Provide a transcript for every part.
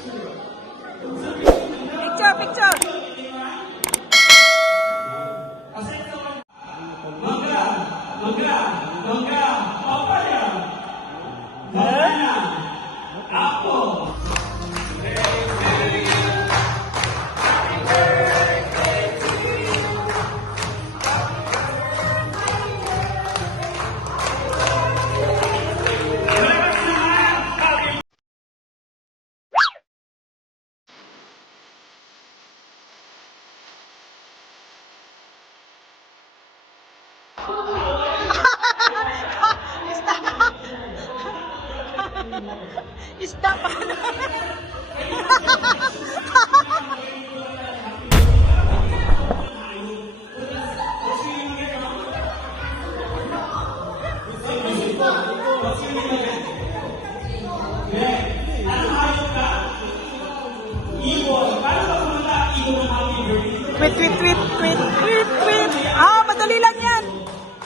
Picture, picture. Mangga, papaya, banana, apple. Isda pa. Tweet, tweet, tweet, tweet, tweet, tweet. Ah, madali lang yan.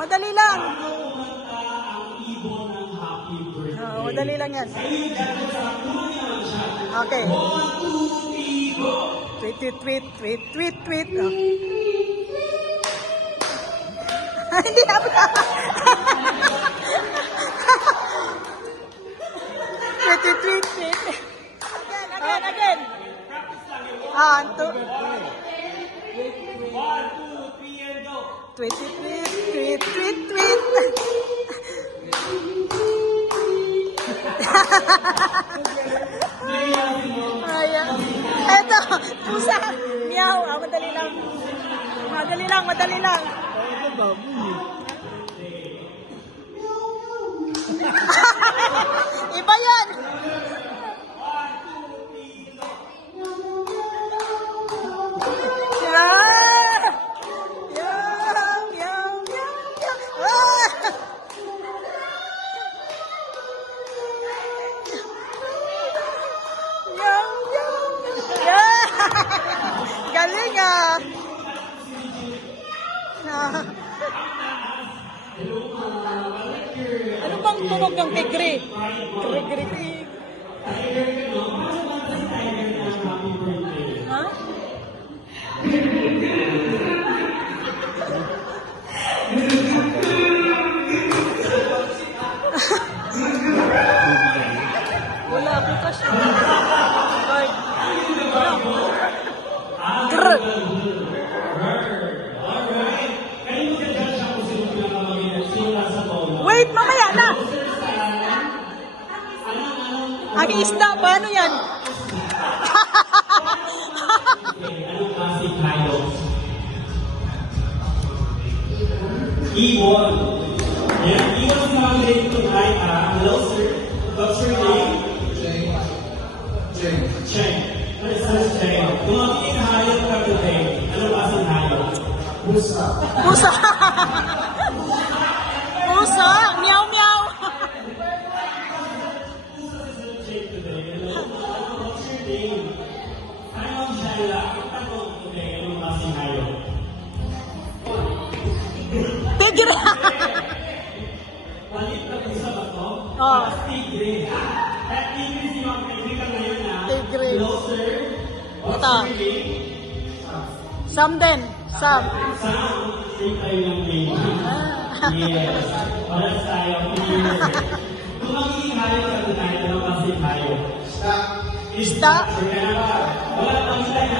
Madali lang. Oh, madali lang yan. Okay. Tweet, tweet, tweet, tweet, tweet, tweet. Oh. Hindi na ba? Tweet, tweet, tweet, tweet. Again, again. Ah, two. 1, 2, 3, and go. Tweet, tweet, tweet, tweet, tweet. Ayan. Eto, pusa. Meow. Ah, madali lang. Madali lang, madali lang. Iba yan. Galing ah. Ano bang tunog ng tigre? Tigre. Ha? Wala ako kasi. Wait, mamaya na. Ang isda, paano yan? Ibon. Yan, ibon sa mga ganito ay hello sir. What's your name? Cheng. Ano sa Cheng? Kung ang hayop ka today, ano klaseng hayop? Pusa. Pusa. Pusa. Meow, meow. What's your name? Tanong Shaila. Tanong today, ano klaseng hayop? Tigre. Walit na pusa ba to? Oh. Tigre. At tigre si mga kaibigan ngayon na. Tigre. Hello sir. What's Ito. your name? Sam din. Sam. Sam. Straight tayo ng baby. Yes. Oras tayo. Kung magiging hayop ka tonight, ano kasi hayop? Isda. Sure ka na ba? Wala pang isda na.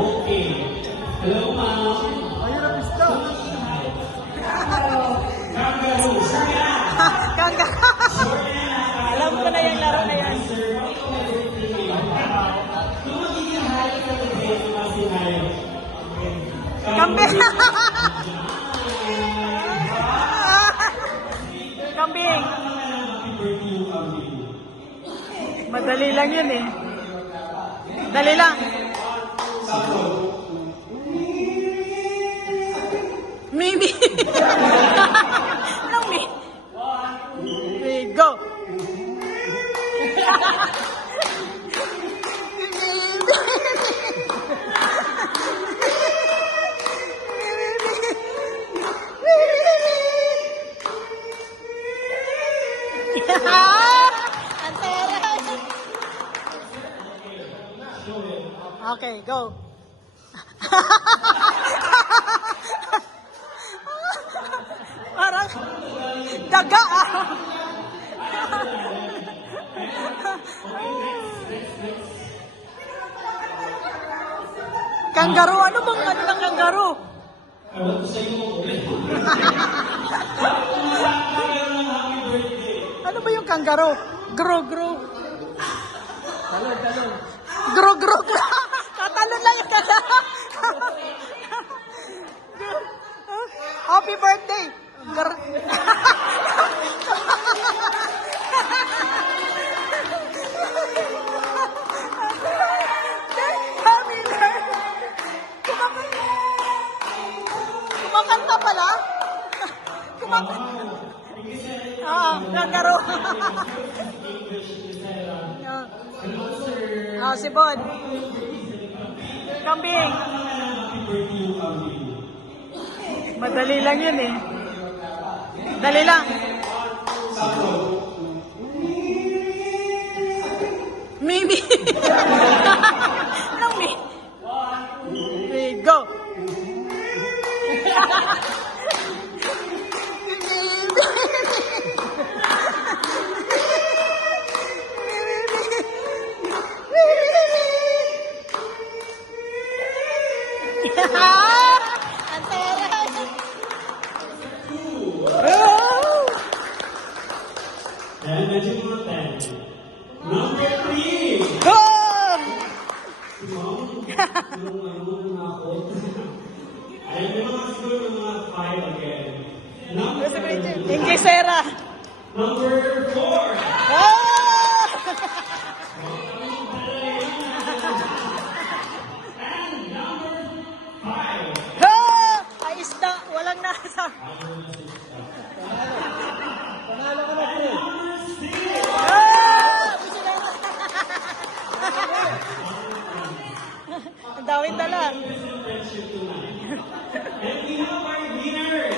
Okay. Hello, ma'am. Ayun, isda. Kangaroo. Sure ka na. Kangga. Alam ko na yung laro na yan. Kung magiging hayop ka tonight, ano kasi hayop? Kambing. Kambing. Madali lang yun eh. Dali lang. Mimi. Anong mi? Go. Ang taray. Okay, go. Parang daga ah. Kangaroo, ano bang ano ng kangaroo? Ano ko sa iyo ulit? Ano ba yung kangaroo? Gro. Gro. Katalon lang yung kangaroo. Happy birthday. Happy birthday. Kumakanta pala? Kumakanta. Kangaroo. Si Bon. Kambing. Madali lang yun eh. Dali lang. Mimi. Anong mi? Go. Ang taray. And medyo mga 10. Number 3. Go! Ay, may mga siguro mga 5 again. Number Injay Sera. Number 4. And number 5. Ay, isda. Walang nasa. Panalo ka na, pre. Ang dawin dala. And we have our winner.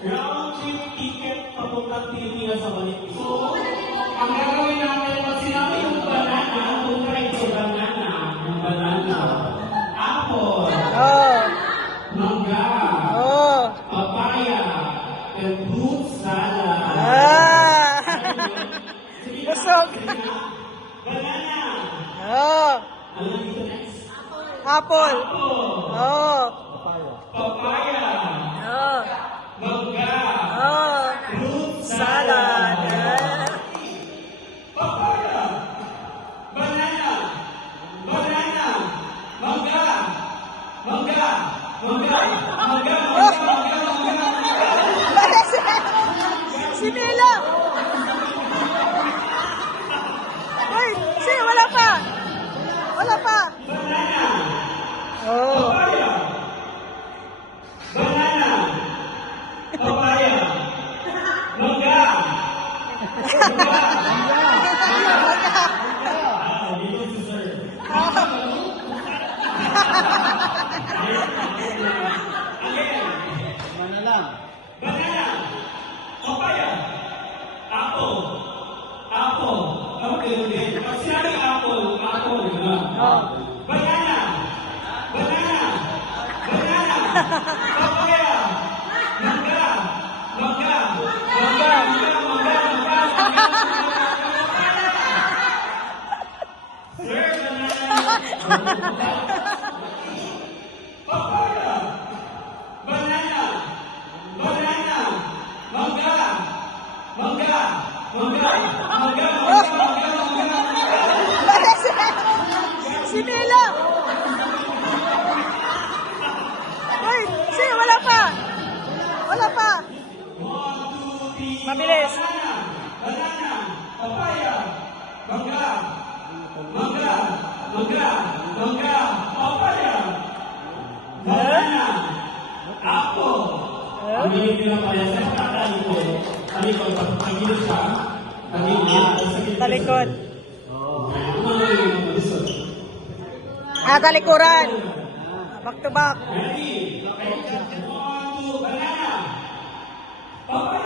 Round trip ticket papuntang Pilipinas sa balik. So, ang gagawin natin, pag sinabi yung banana, kung kayo sa banana, yung banana, apple, mangga, papaya, and fruit salad. Busog. Banana. Ano na dito next? Apple. Papaya. Mangga. Fruit Salad. Papaya. Banana. Banana. Mangga. Mangga. Mangga. Mangga. Si Mila. Wait, wala pa. Wala pa. Banana. Oh. Papaya. Banana. Papaya. Mangga. Mana lang. Banana. Papaya. Apple. Apple. Okay. Pag sinabi apple, apple. Banana. Banana. Banana. Papaya. Mangga. Mangga. Mangga. Mangga. Sir, banana. Papaya. Banana. Banana. Mangga. Mangga. Mangga. Mangga. Si Mila. Wait, wala pa. Wala pa. Mabilis. Banana. Papaya. Mangga. Mangga. Mangga. Mangga. Papaya. Banana. Apple. Ang hilig nila pala sa talikod. Talikod. Pag gilis ka, Talikod. ano yung malisod? Talikuran. Back to back. Ready? 1, 2, banana. Papaya.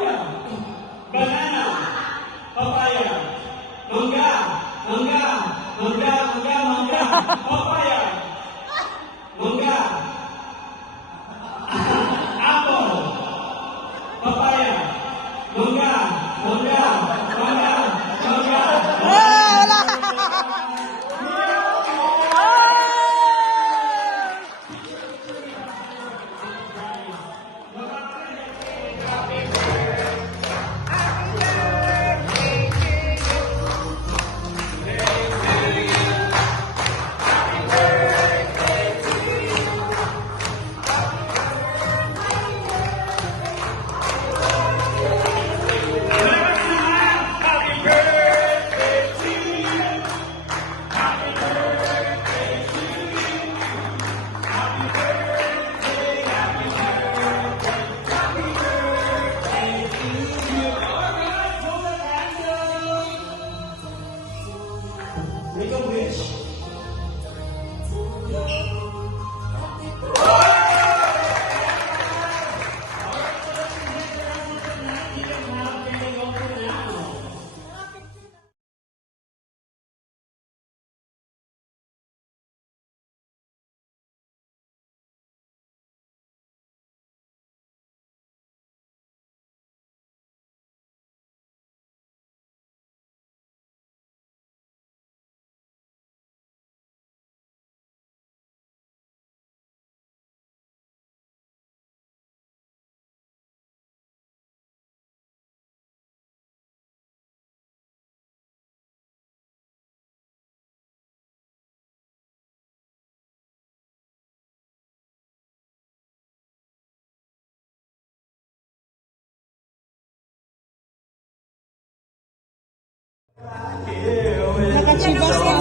Nakachibas ka.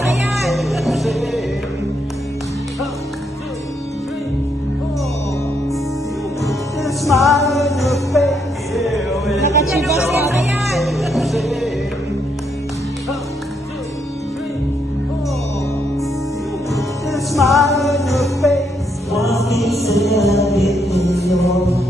Smile on your face. Nakachibas ka. Smile on your face. Walking silhouette in your